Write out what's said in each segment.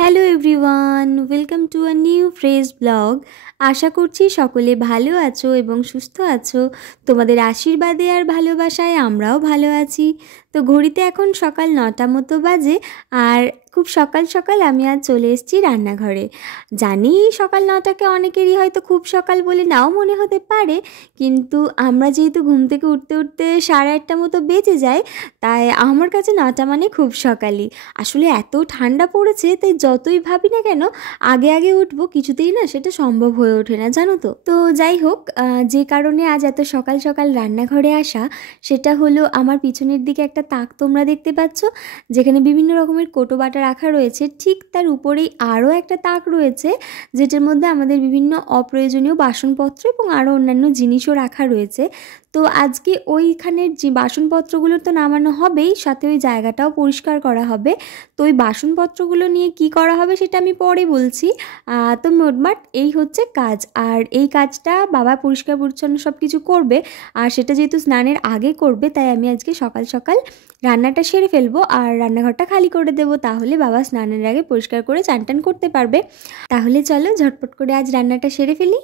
Hello everyone, welcome to a new fresh blog. আশা করছি সকলে ভালো আছো এবং সুস্থ আছো। তোমাদের আশীর্বাদে আর ভালোবাসায় আমরাও ভালো আছি। তো ঘড়িতে এখন সকাল 9টা মতো বাজে, আর খুব সকাল সকাল আমি আজ চলে এসেছি রান্নাঘরে। জানি সকাল 9টাকে অনেকেরই হয়তো খুব সকাল বলে নাও মনে হতে পারে, কিন্তু আমরা যেহেতু ঘুম থেকে উঠতে উঠতে 8:30 মতো বেজে যায়, তাই আমার কাছে 9টা মানে খুব সকালই। আসলে এত ঠান্ডা পড়েছে, তাই যতই ভাবি না কেন আগে আগে উঠবো, কিছুতেই না সেটা সম্ভব হয়ে ওঠে না, জানো তো। তো যাই হোক, যে কারণে আজ এত সকাল সকাল রান্নাঘরে আসা, সেটা হলো আমার পিছনের দিকে একটা তাক তোমরা দেখতে পাচ্ছ, যেখানে বিভিন্ন রকমের কোটো বাটা রাখা রয়েছে। ঠিক তার উপরেই আরও একটা তাক রয়েছে, যেটার মধ্যে আমাদের বিভিন্ন অপ্রয়োজনীয় বাসনপত্র এবং আরও অন্যান্য জিনিসও রাখা রয়েছে। তো আজকে ওইখানের যে বাসনপত্রগুলো তো নামানো হবেই, সাথে ওই জায়গাটাও পরিষ্কার করা হবে। তো ওই বাসনপত্রগুলো নিয়ে কি করা হবে সেটা আমি পরে বলছি। তো মোটমাট এই হচ্ছে কাজ, আর এই কাজটা বাবা পরিষ্কার পরিচ্ছন্ন সব কিছু করবে, আর সেটা যেহেতু স্নানের আগে করবে, তাই আমি আজকে সকাল সকাল রান্নাটা সেরে ফেলবো আর রান্নাঘরটা খালি করে দেবো। তাহলে বাবা স্নানের আগে পরিষ্কার করে চান টান করতে পারবে। তাহলে চলো ঝটপট করে আজ রান্নাটা সেরে ফেলি।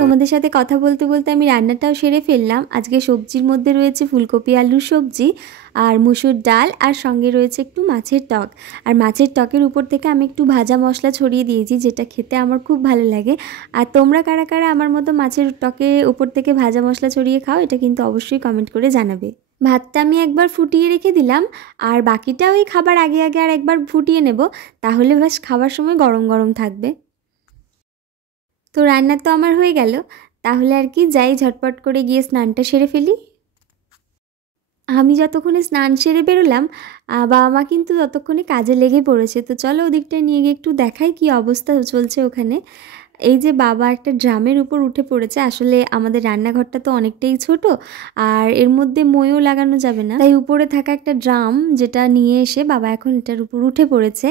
তোমাদের সাথে কথা বলতে বলতে আমি রান্নাটাও সেরে ফেললাম। আজকে সবজির মধ্যে রয়েছে ফুলকপি আলুর সবজি আর মুসুর ডাল, আর সঙ্গে রয়েছে একটু মাছের টক। আর মাছের টকের উপর থেকে আমি একটু ভাজা মশলা ছড়িয়ে দিয়েছি, যেটা খেতে আমার খুব ভালো লাগে। আর তোমরা কারা কারা আমার মতো মাছের টকের উপর থেকে ভাজা মশলা ছড়িয়ে খাও, এটা কিন্তু অবশ্যই কমেন্ট করে জানাবে। ভাতটা আমি একবার ফুটিয়ে রেখে দিলাম, আর বাকিটা ওই খাবার আগে আগে আর একবার ফুটিয়ে নেব, তাহলে ব্যাস খাবার সময় গরম গরম থাকবে। তো রান্না তো আমার হয়ে গেল, তাহলে আর কি যাই ঝটপট করে গিয়ে স্নানটা সেরে ফেলি। আমি যতক্ষণে স্নান সেরে বেরোলাম, বাবা মা কিন্তু ততক্ষণে কাজে লেগে পড়েছে। তো চলো ওদিকটায় নিয়ে গিয়ে একটু দেখাই কি অবস্থা চলছে ওখানে। এই যে বাবা একটা ড্রামের উপর উঠে পড়েছে। আসলে আমাদের রান্নাঘরটা তো অনেকটাই ছোট, আর এর মধ্যে মইও লাগানো যাবে না, তাই উপরে থাকা একটা ড্রাম যেটা নিয়ে এসে বাবা এখন এটার উপর উঠে পড়েছে।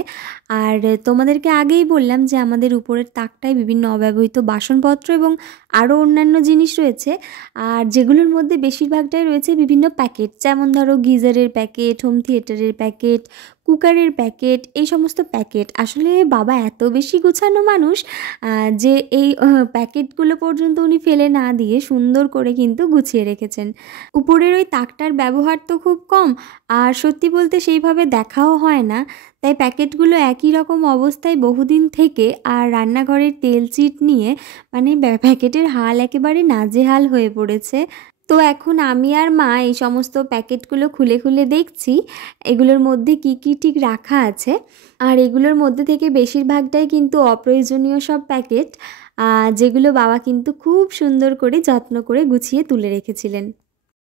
আর তোমাদেরকে আগেই বললাম যে আমাদের উপরের তাকটায় বিভিন্ন অব্যবহৃত বাসনপত্র এবং আরও অন্যান্য জিনিস রয়েছে, আর যেগুলোর মধ্যে বেশিরভাগটাই রয়েছে বিভিন্ন প্যাকেট, যেমন ধরো গিজারের প্যাকেট, হোম থিয়েটারের প্যাকেট, কুকারের প্যাকেট, এই সমস্ত প্যাকেট। আসলে বাবা এত বেশি গোছানো মানুষ যে এই প্যাকেটগুলো পর্যন্ত উনি ফেলে না দিয়ে সুন্দর করে কিন্তু গুছিয়ে রেখেছেন। উপরের ওই তাকটার ব্যবহার তো খুব কম, আর সত্যি বলতে সেইভাবে দেখাও হয় না, তাই প্যাকেটগুলো একই রকম অবস্থায় বহুদিন থেকে, আর রান্নাঘরের তেল চিট নিয়ে মানে প্যাকেটের হাল একেবারে নাজেহাল হয়ে পড়েছে। তো এখন আমি আর মা এই সমস্ত প্যাকেটগুলো খুলে খুলে দেখছি এগুলোর মধ্যে কি কি ঠিক রাখা আছে। আর এগুলোর মধ্যে থেকে বেশিরভাগটাই কিন্তু অপ্রয়োজনীয় সব প্যাকেট, যেগুলো বাবা কিন্তু খুব সুন্দর করে যত্ন করে গুছিয়ে তুলে রেখেছিলেন।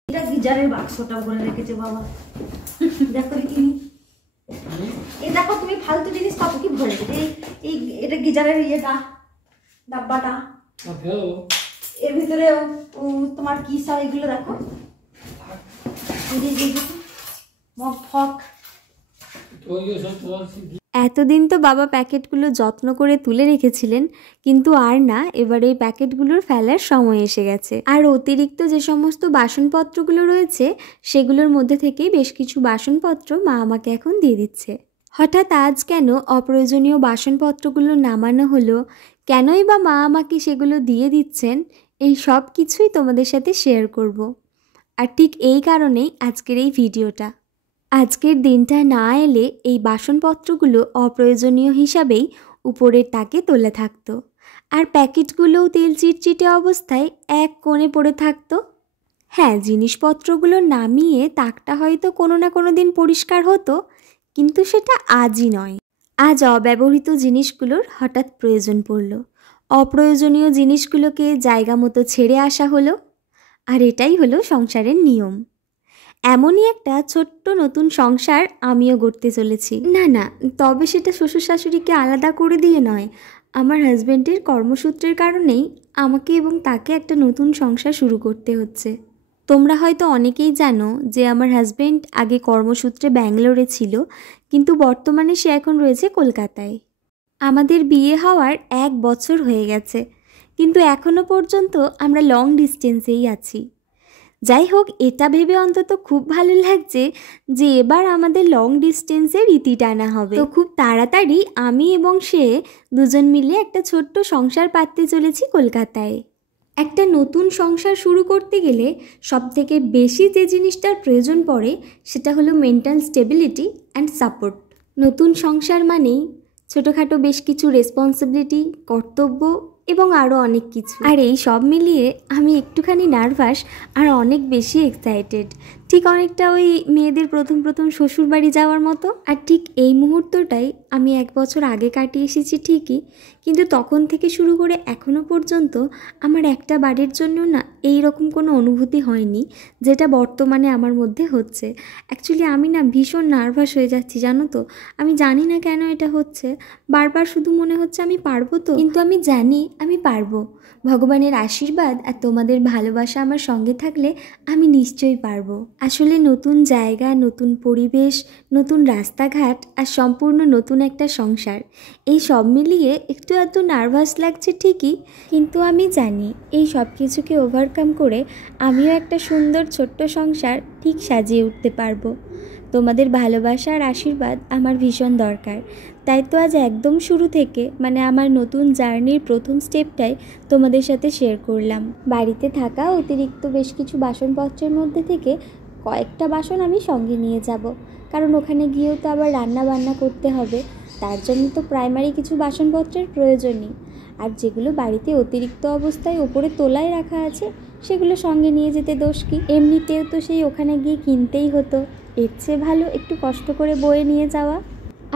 এটা গিজারের বাক্সটা ভরে রেখেছে বাবা। দেখো কি, এই দেখো তুমি ফালতু জিনিস কত কি ভরে রেখেছে। এই এটা গিজারের ইয়েটা, ডাব্বাটা, এর ভিতরে তোমার কি সব এগুলো দেখো, মগ ফক। এতদিন তো বাবা প্যাকেটগুলো যত্ন করে তুলে রেখেছিলেন, কিন্তু আর না, এবার এই প্যাকেটগুলোর ফেলার সময় এসে গেছে। আর অতিরিক্ত যে সমস্ত বাসনপত্রগুলো রয়েছে, সেগুলোর মধ্যে থেকে বেশ কিছু বাসনপত্র মা আমাকে এখন দিয়ে দিচ্ছে। হঠাৎ আজ কেন অপ্রয়োজনীয় বাসনপত্রগুলো নামানো হলো, কেনই বা মা আমাকে সেগুলো দিয়ে দিচ্ছেন, এই সব কিছুই তোমাদের সাথে শেয়ার করব। আর ঠিক এই কারণেই আজকের এই ভিডিওটা। আজকের দিনটা না এলে এই বাসনপত্রগুলো অপ্রয়োজনীয় হিসাবেই উপরের তাকে তোলা থাকতো, আর প্যাকেটগুলোও তেল চিটচিটে অবস্থায় এক কোণে পড়ে থাকতো। হ্যাঁ, জিনিসপত্রগুলো নামিয়ে তাকটা হয়তো কোনো না কোনো দিন পরিষ্কার হতো, কিন্তু সেটা আজই নয়। আজ অব্যবহৃত জিনিসগুলোর হঠাৎ প্রয়োজন পড়ল, অপ্রয়োজনীয় জিনিসগুলোকে জায়গা মতো ছেড়ে আসা হলো। আর এটাই হলো সংসারের নিয়ম। এমনই একটা ছোট্ট নতুন সংসার আমিও গড়তে চলেছি। না না, তবে সেটা শ্বশুর শাশুড়িকে আলাদা করে দিয়ে নয়, আমার হাজব্যান্ডের কর্মসূত্রের কারণেই আমাকে এবং তাকে একটা নতুন সংসার শুরু করতে হচ্ছে। তোমরা হয়তো অনেকেই জানো যে আমার হাজব্যান্ড আগে কর্মসূত্রে ব্যাঙ্গালোরে ছিল, কিন্তু বর্তমানে সে এখন রয়েছে কলকাতায়। আমাদের বিয়ে হওয়ার 1 বছর হয়ে গেছে, কিন্তু এখনও পর্যন্ত আমরা লং ডিস্টেন্সেই আছি। যাই হোক, এটা ভেবে অন্তত খুব ভালো লাগছে যে এবার আমাদের লং ডিস্টেন্সের রীতি টানা হবে। তো খুব তাড়াতাড়ি আমি এবং সে দুজন মিলে একটা ছোট্ট সংসার পাততে চলেছি কলকাতায়। একটা নতুন সংসার শুরু করতে গেলে সবথেকে বেশি যে জিনিসটার প্রয়োজন পড়ে সেটা হলো মেন্টাল স্টেবিলিটি অ্যান্ড সাপোর্ট। নতুন সংসার মানেই ছোটোখাটো বেশ কিছু রেসপন্সিবিলিটি, কর্তব্য এবং আরও অনেক কিছু। আর এই সব মিলিয়ে আমি একটুখানি নার্ভাস আর অনেক বেশি এক্সাইটেড, ঠিক অনেকটা ওই মেয়েদের প্রথম শ্বশুরবাড়ি যাওয়ার মতো। আর ঠিক এই মুহূর্তটাই আমি 1 বছর আগে কাটিয়ে এসেছি ঠিকই, কিন্তু তখন থেকে শুরু করে এখনও পর্যন্ত আমার একটা বারের জন্য না এই রকম কোনো অনুভূতি হয়নি যেটা বর্তমানে আমার মধ্যে হচ্ছে। অ্যাকচুয়ালি আমি না ভীষণ নার্ভাস হয়ে যাচ্ছি, জানো তো। আমি জানি না কেন এটা হচ্ছে, বারবার শুধু মনে হচ্ছে আমি পারবো তো, কিন্তু আমি জানি আমি পারবো। ভগবানের আশীর্বাদ আর তোমাদের ভালোবাসা আমার সঙ্গে থাকলে আমি নিশ্চয়ই পারবো। আসলে নতুন জায়গা, নতুন পরিবেশ, নতুন রাস্তাঘাট আর সম্পূর্ণ নতুন একটা সংসার, এই সব মিলিয়ে একটু এত নার্ভাস লাগছে ঠিকই, কিন্তু আমি জানি এই সব কিছুকে ওভারকাম করে আমিও একটা সুন্দর ছোট্ট সংসার ঠিক সাজিয়ে উঠতে পারবো। তোমাদের ভালোবাসা আর আশীর্বাদ আমার ভীষণ দরকার। তাই তো আজ একদম শুরু থেকে, মানে আমার নতুন জার্নির প্রথম স্টেপটাই তোমাদের সাথে শেয়ার করলাম। বাড়িতে থাকা অতিরিক্ত বেশ কিছু বাসনপত্রের মধ্যে থেকে কয়েকটা বাসন আমি সঙ্গে নিয়ে যাব, কারণ ওখানে গিয়েও তো আবার রান্না বান্না করতে হবে। তার জন্য তো প্রাইমারি কিছু বাসনপত্রের প্রয়োজনই। আর যেগুলো বাড়িতে অতিরিক্ত অবস্থায় ওপরে তোলায় রাখা আছে সেগুলো সঙ্গে নিয়ে যেতে দোষ কি? এমনিতেও তো সেই ওখানে গিয়ে কিনতেই হতো, এর চেয়ে ভালো একটু কষ্ট করে বয়ে নিয়ে যাওয়া।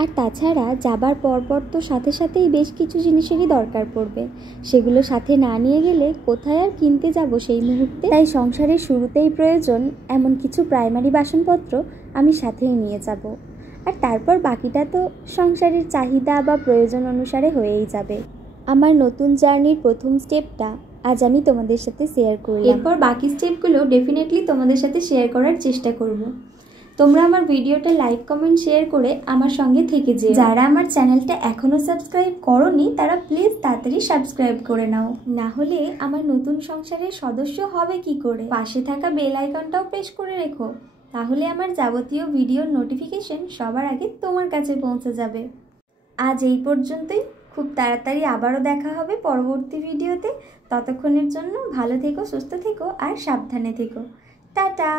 আর তাছাড়া যাবার পরপর তো সাথে সাথেই বেশ কিছু জিনিসেরই দরকার পড়বে, সেগুলো সাথে না নিয়ে গেলে কোথায় আর কিনতে যাব সেই মুহূর্তে। তাই সংসারের শুরুতেই প্রয়োজন এমন কিছু প্রাইমারি বাসনপত্র আমি সাথেই নিয়ে যাব। আর তারপর বাকিটা তো সংসারের চাহিদা বা প্রয়োজন অনুসারে হয়েই যাবে। আমার নতুন জার্নির প্রথম স্টেপটা আজ আমি তোমাদের সাথে শেয়ার করি, এরপর বাকি স্টেপগুলো ডেফিনেটলি তোমাদের সাথে শেয়ার করার চেষ্টা করব। তোমরা আমার ভিডিওটা লাইক, কমেন্ট, শেয়ার করে আমার সঙ্গে থেকে যেও। যারা আমার চ্যানেলটা এখনও সাবস্ক্রাইব করোনি তারা প্লিজ তাড়াতাড়ি সাবস্ক্রাইব করে নাও, না হলে আমার নতুন সংসারের সদস্য হবে কি করে। পাশে থাকা বেল আইকনটাও প্রেস করে রেখো, তাহলে আমার যাবতীয় ভিডিওর নোটিফিকেশন সবার আগে তোমার কাছে পৌঁছে যাবে। আজ এই পর্যন্তই, খুব তাড়াতাড়ি আবারও দেখা হবে পরবর্তী ভিডিওতে। ততক্ষণের জন্য ভালো থেকো, সুস্থ থেকো আর সাবধানে থেকো। টাটা।